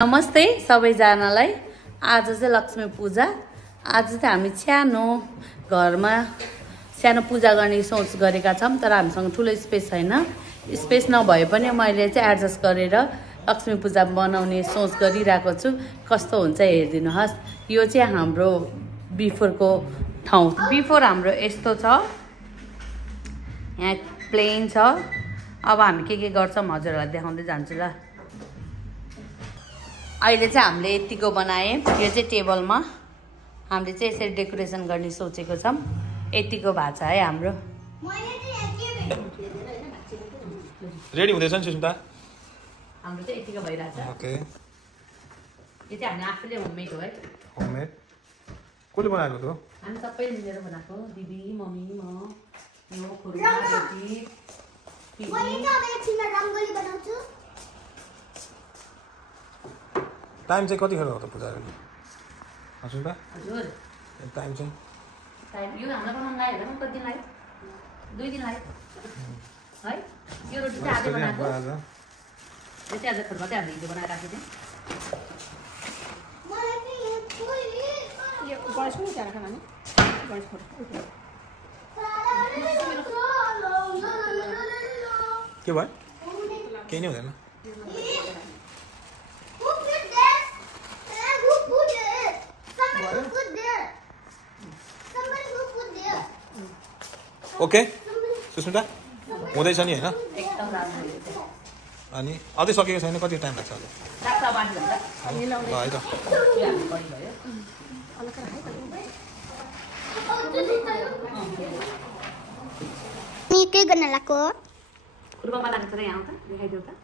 नमस्ते सबैजनालाई। आज चाहिँ लक्ष्मी पूजा। आज चाहिँ हामी सानो घरमा सानो पूजा गर्ने सोच गरेका छौं, तर हामीसँग ठुलो स्पेस छैन। स्पेस नभए पनि मैले चाहिँ एडजस्ट गरेर लक्ष्मी पूजा बनाउने सोच गरिरहेको छु। कस्तो हुन्छ हेरिदिनुहोस्। यो चाहिँ हाम्रो बिफोरको ठाउँ। बिफोर हाम्रो यस्तो छ, यहाँ प्लेन छ। अब हामी के गर्छौं हजुरहरूलाई देखाउँदै जान्छु ल। अहिले चाहिँ हामीले यतिको बनाए। यो चाहिँ टेबलमा हामीले चाहिँ यसरी डेकोरेसन गर्ने सोचेको छौं। यतिको भएको छ है हाम्रो। रेडी हुँदैछ नि सुस्मिता? हाम्रो चाहिँ यतिको भइरहेछ। ओके। यो चाहिँ हामी आफैले होममेड हो है। होममेड कसले बनाएको त्यो? हामी सबैले मिलेर बनाएको। दिदी, मम्मी, म, यो खुरमा, रोटी, पिनी। मैले त अब एकछिनमा रङ्गोली बनाउँछु। टाइम चाहिँ कतिखेर हो त पूजा गर्ने? हजुर बा? हजुर। टाइम चाहिँ? टाइम यो हाम्रो बनाउन लाग्यो भने कति दिन लाग्यो? 2 दिन लाग्यो। है? यो रोटी चाहिँ आज बनाएको। यो चाहिँ आज खुरमा चाहिँ हामीले हिजो बनाएर राखेको थियौँ। मलाई चाहिँ यो गणेश पनि त्यहाँ राख्न नि। गणेश फोटो। के भयो? केही नै हुँदैन। ओके सुस्मिता हुँदैछ नि हैन? एकदम राम्रो यो चाहिँ। अनि अझै सकेको छैन? कति टाइम लाग्छ अझै? 4-5 घण्टा। ल है त। यो हामी बढी भयो। नि के गर्न लाग्यो? खुरमा बनाएको छ र यहाँ त देखाइदेऊ त।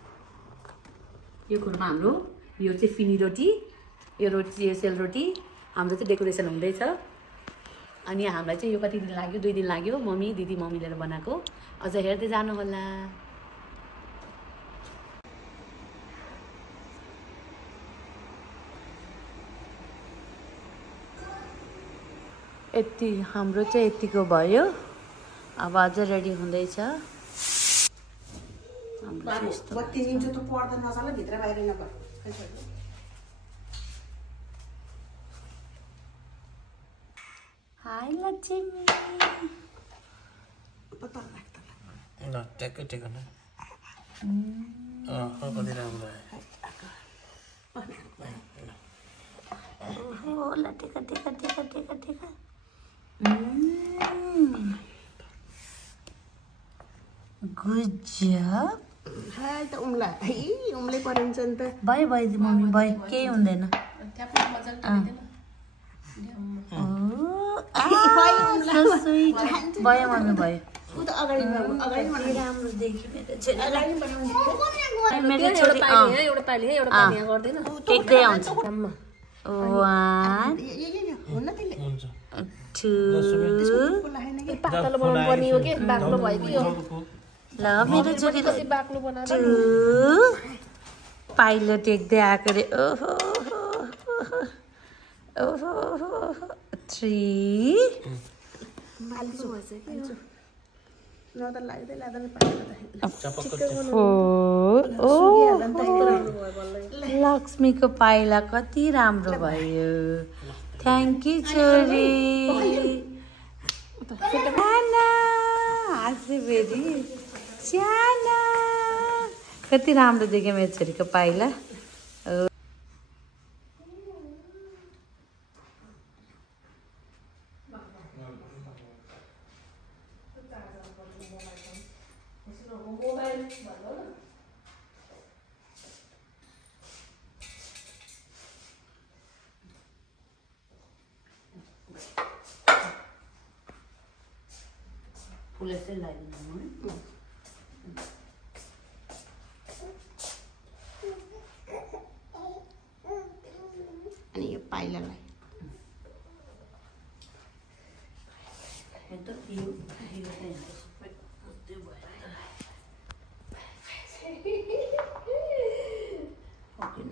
यो खुरमा हाम्रो, यो चाहिँ फिनी रोटी, यो रोटी चाहिँ सेल रोटी। हाम्रो चाहिँ डेकोरेसन हुँदैछ। अनि हामीलाई चाहिँ यो कति दिन लाग्यो? 2 दिन लाग्यो। मम्मी दिदी म मिलेर बनाएको। अझ हेर्दै जानु होला। यति हाम्रो चाहिँ यतिको भयो। अब अझ रेडी हुँदैछ। हाम्रो चाहिँ यस्तो। बत्ती दिन्छु त पर्दा नचाल भित्र बाहिर नगर। हाय लक्ष्मी। पत्ता राख्दा ल ट्याक्कै टेक न। कति राम्रो आयो। ओहो ल टेका टेका टेका टेका टेका। गुड जब। हाय त उम्ला है उम्ले परिन्छ नि त। भयो भयो मम्मी भयो, केही हुँदैन। भयो मम्मी भयो। उ त अगाडि अगाडि राम्रो देखि मेरो छोरी। अगाडि बनाउनु। मेरो छोरी एउटा पाली है एउटा पाली यहाँ गर्दैन। टेक्दै आउँछ। 1 हुन्न त्यसले। 2 पातलो बनाउनु पर्ने हो के बाक्लो भयो कि यो। ल मेरो छोरीले बाक्लो बनाएर 2 पाइलो टेक्दै आएको रे। ओहो ओहो 3 मालिसो भएछ कि न त लाग्दै लाग्दैन पाइलो त। 4 ओ लक्ष्मीको पाइला कति राम्रो भयो। थ्याङ्क यू छोरी। हाँसे फेरि साना कति राम्रो देख्यो मेरो छोरीको पाइला। फुल यसै लगाइदिनु है। अनि यो पाइलालाई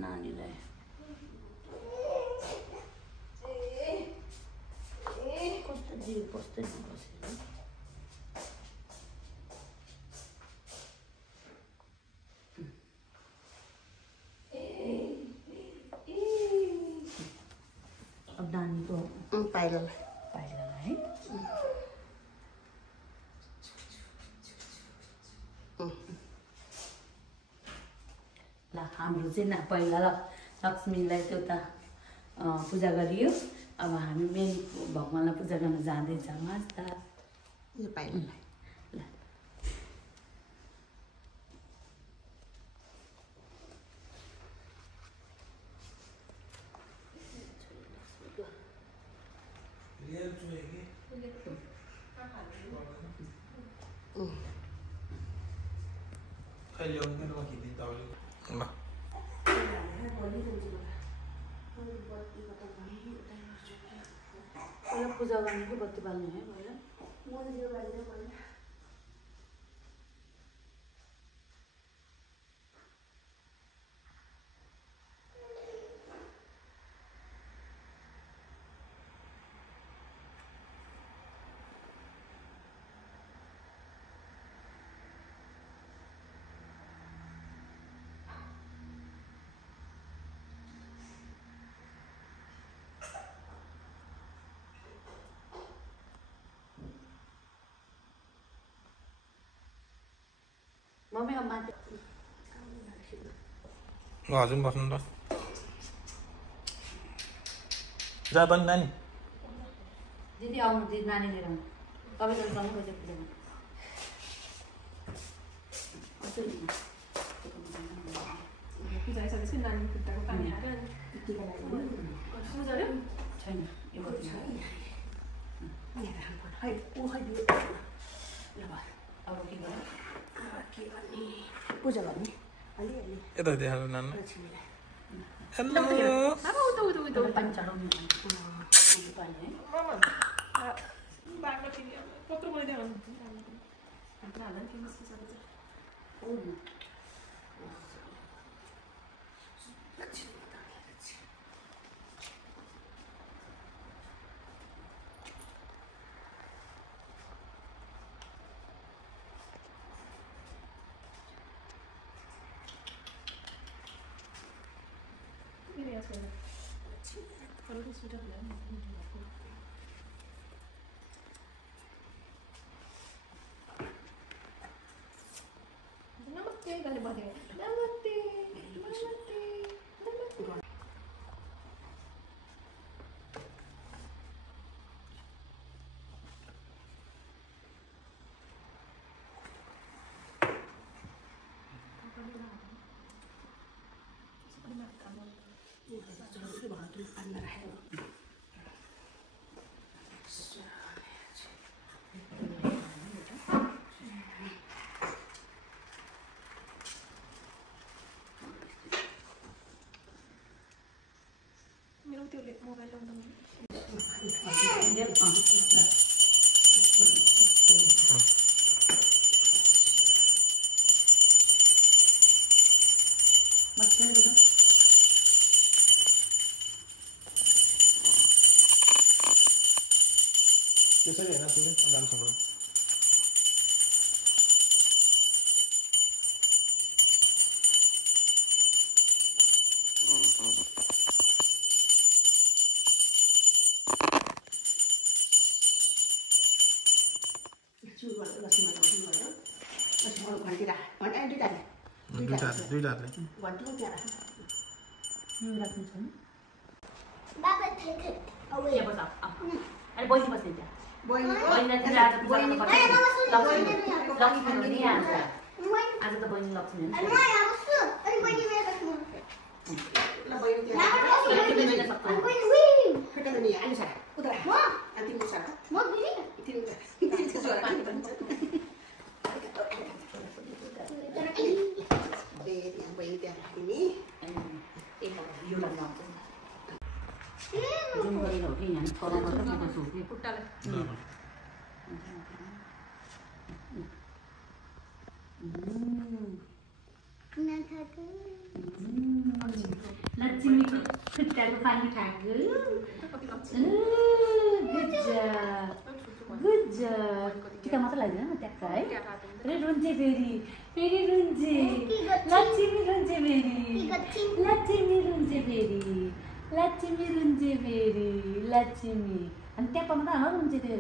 नानीलाई कस्तो जिउ बस्दै नबसेर पाइलालाई पाइलालाई है ल हाम्रो चाहिँ पहिला लक्ष्मीलाई त्यो त पूजा गरियो अब हामी मेन भगवान्लाई पूजा गर्न जाँदैछौँ आज त यो पाइलालाई ल पहिला पूजा गर्ने कि बत्ती बाल्ने है पहिला मम्मी अब माथि हजुर बस्नु त जा पनि नानी दिदी आउनु दिदी नानी लिएर आउनु तपाईँ त जानु पर्छ पूजामा छैन यो बत्ती अब के गर्नु पूजा गर्ने अलिअलि यता देखाउनु नानी हेलो पानी चढाउनु पानी है त्यसरी होइन सुने राम्रोसँग दुईटा हातले बाबा take it away. यहाँ बस अरे बहिनी बस्ने त्यहाँ बहिनी आज पूजा लक्ष्मी नि आज आज त बहिनी लक्ष्मी अनि म यहाँ बस्छु अनि बहिनी मेरो बस्नु ल बहिनी यहाँ बस्छु अनि बहिनी वी फटाउनु नि आलु सारा उता म अनि तिम्रो सारा म गिरी तिम्रो जोरा के भन्छ बहिनी त्यहाँ राख्ने यो लगाउँछ जुन गरेर हो कि यहाँ तलबाट बस्छु कि खुट्टालाई लक्ष्मीको खुट्टाको पानी खाएको गुड जब टिका मात्र लाग्दैन न ट्याक्क है फेरि रुन्छे फेरि फेरि रुन्छे लक्ष्मी रुन्छे फेरि लक्ष्मी रुन्छे फेरि लक्ष्मी रुन्छे फेरि लक्ष्मी अनि ट्याप्पा मात्रै हाल्नु हुन्छ त्यो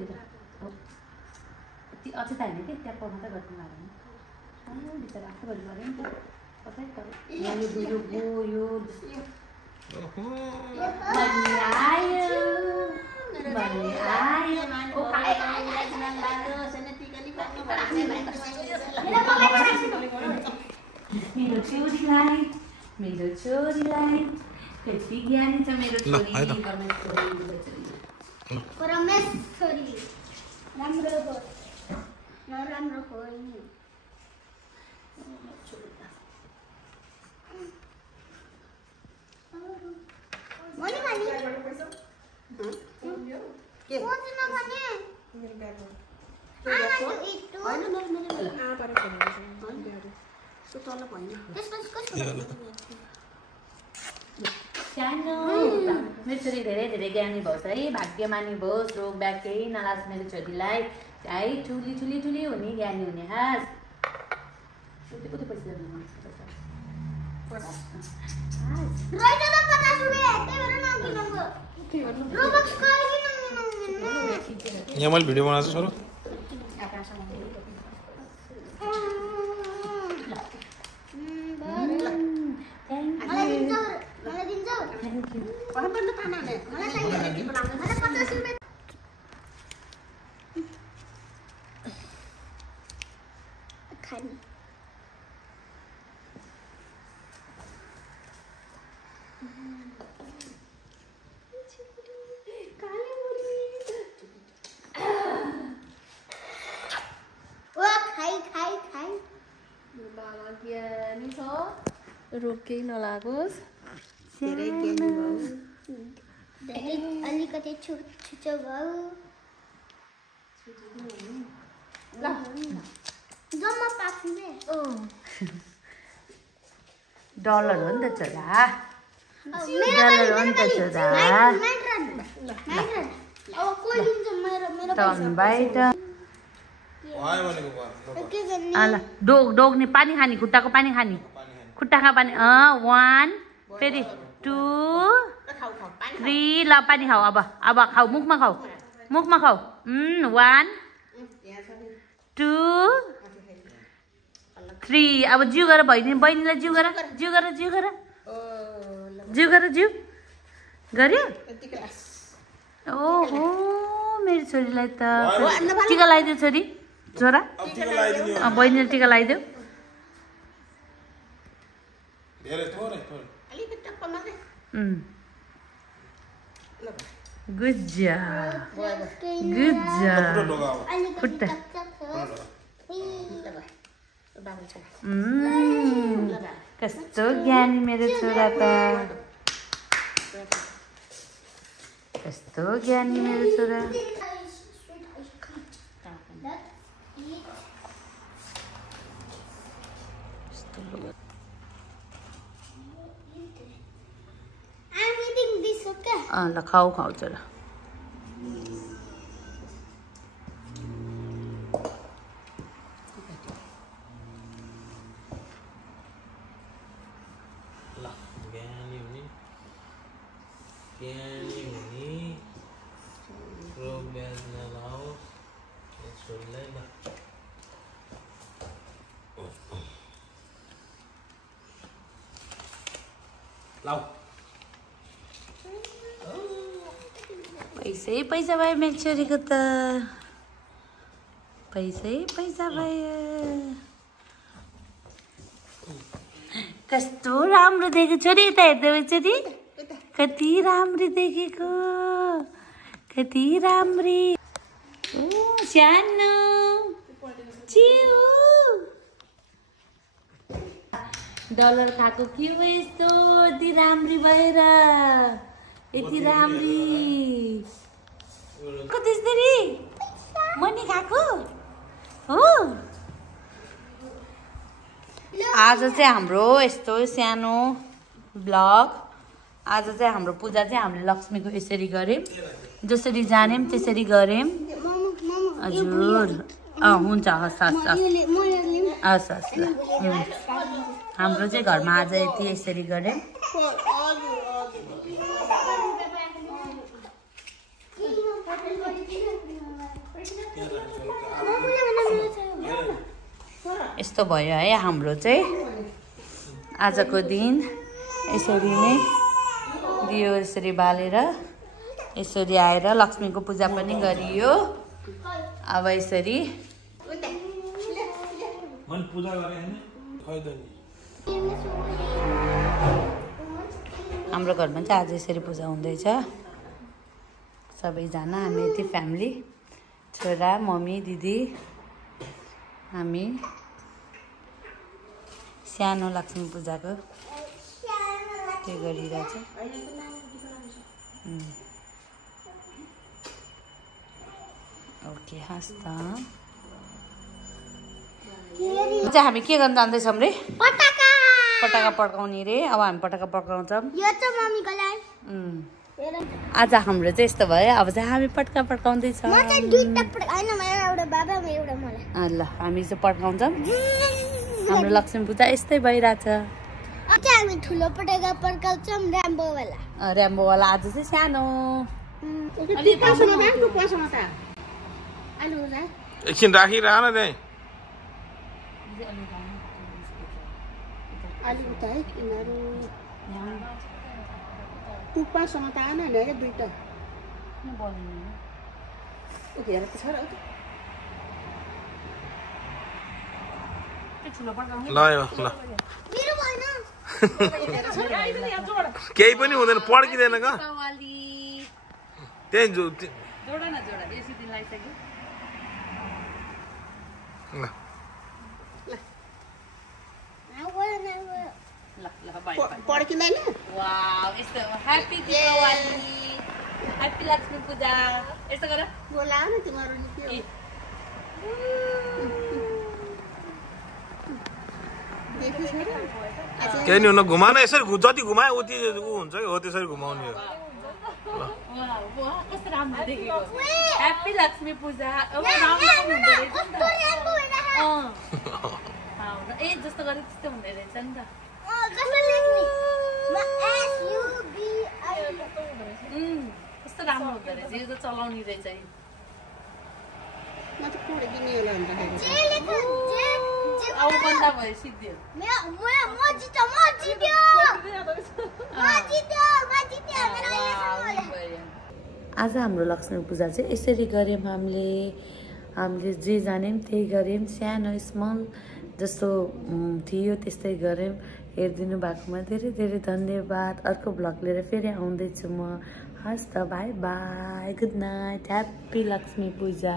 अझै त होइन कि ट्याप्पा मात्रै गर्नु लाग्यो बिचरा आफूहरू गऱ्यो नि त कतै यो गयो मेरो छोरीलाई कति ज्ञानी छ मेरो छोरी परमेश्वरी राम्रो हो नराम्रो होइन मनी मनी के कोच नभने मेरो ब्याग हो होइन मेरो आँपर त्यो तल भएन त्यसपछि कस्तो सानो मेरो छोरी धेरै धेरै ज्ञानी भओस् है भाग्यमानी भओस् रोग ब्याग केही नलास् मेरो छोरीलाई है ठुली ठुली ठुली हुने ज्ञानी हुने हास कति पैसा रोइदा त 50 रुपैयाँ त्यही भएर नकिनको रोबक्स कहिले नकिन्नु यहाँ मैले भिडियो बनाएको छु सर मलाई दिन्छौ थ्याङ्क यू मलाई चाहियो के बनाउनु मलाई 50 रुपैयाँ खानी बाबा ज्ञानी छ रोग केही नलागोस् धेरै ज्ञानी भयो धेरै अलिकति छुचो भयो जम्मा 5 रुपैयाँ डलर हो नि त छोरा डलर हो नि त छोरा अब कोही दिन्छ मेरो टर्न बाई टर्न आयो भनेको के गर्ने ल डोग नि पानी खाने खुट्टाको पानी खाने खुट्टाको पानी 1 फेरि 2 3 ल पानी खाऊ अब खाऊ मुखमा खाऊ 1 2 3 अब जिउ गर बहिनीलाई जिउ गर गर्यो ओहो मेरो छोरीलाई त टिका लगाइदियो छोरी छोरा बहिनीले टिका लगाइदियो धेरै थोरै अलिकति टप्प मात्रै गुड जब खुट्टा कस्तो ज्ञानी मेरो छोरा त कस्तो ज्ञानी मेरो छोरा I'm eating this, okay? ल खाऊ छोरा ल ज्ञानी हुने रोग ब्याज नलाओस् छोरीलाई ल लाऊ पैसा भयो मेरो छोरीको त पैसा भयो कस्तो राम्रो देखेको छोरी यता हेर्दै छोरी कति राम्री देखेको कति राम्री ओ सानो चिउ डलर खाएको के हो यस्तो यति राम्री भएर यति राम्री त्यसरी मनी खाएको हो आज चाहिँ हाम्रो यस्तो सानो ब्लग आज चाहिँ हाम्रो पूजा चाहिँ हामीले लक्ष्मीको यसरी गऱ्यौँ जसरी जान्यौँ त्यसरी गऱ्यौँ हजुर हुन्छ हस् ल हाम्रो चाहिँ घरमा आज यति यसरी गऱ्यौँ यस्तो भयो है हाम्रो चाहिँ आजको दिन यसरी नै दियो यसरी बालेर यसरी आएर लक्ष्मीको पूजा पनि गरियो अब यसरी हाम्रो घरमा चाहिँ आज यसरी पूजा हुँदैछ सबैजना हामी यति फ्यामिली छोरा मम्मी दिदी हामी सानो लक्ष्मी पूजाको त्यो गरिरहेछ ओके हस् त चाहिँ हामी के गर्न जाँदैछौँ रे पटाका पड्काउने रे अब हामी पटाका पड्काउँछौँ आज हाम्रो चाहिँ यस्तो भयो अब चाहिँ हामी पटका पड्काउँदैछौँ ल हामी चाहिँ पड्काउँछौँ हाम्रो लक्ष्मी पूजा यस्तै भइरहेछ हामी ठुलो पटाका पड्काउँछौँ ऱ्याम्बोवाला आज चाहिँ सानो एकछिन राखिरह न त्यही टुप्पासँग त आएन नि अरे दुईटा घेर त छ र ल ल केही पनि हुँदैन पड्किँदैन का त्यही पड्किँदैन ह्याप्पी दीपावली ह्याप्पी लक्ष्मी पूजा यस्तो गर बोला न तिमीहरू केही नि हुन घुमाउन यसरी जति घुमायो उति ऊ हुन्छ कि हो त्यसरी घुमाउने हो कस्तो राम्रो देखेको ह्याप्पी लक्ष्मी पूजा ए जस्तो गरे त्यस्तो हुँदै रहेछ नि त कस्तो राम्रो हुँदो रहेछ यो त चलाउने रहेछ अब बन्दा भयो सिद्धियो आज हाम्रो लक्ष्मी पूजा चाहिँ यसरी गऱ्यौँ हामीले जे जान्यौँ त्यही गऱ्यौँ सानो स्मल जस्तो थियो त्यस्तै गऱ्यौँ हेरिदिनु भएकोमा धेरै धेरै धन्यवाद अर्को भ्लग लिएर फेरि आउँदैछु म हस् त bye bye good night happy Lakshmi पूजा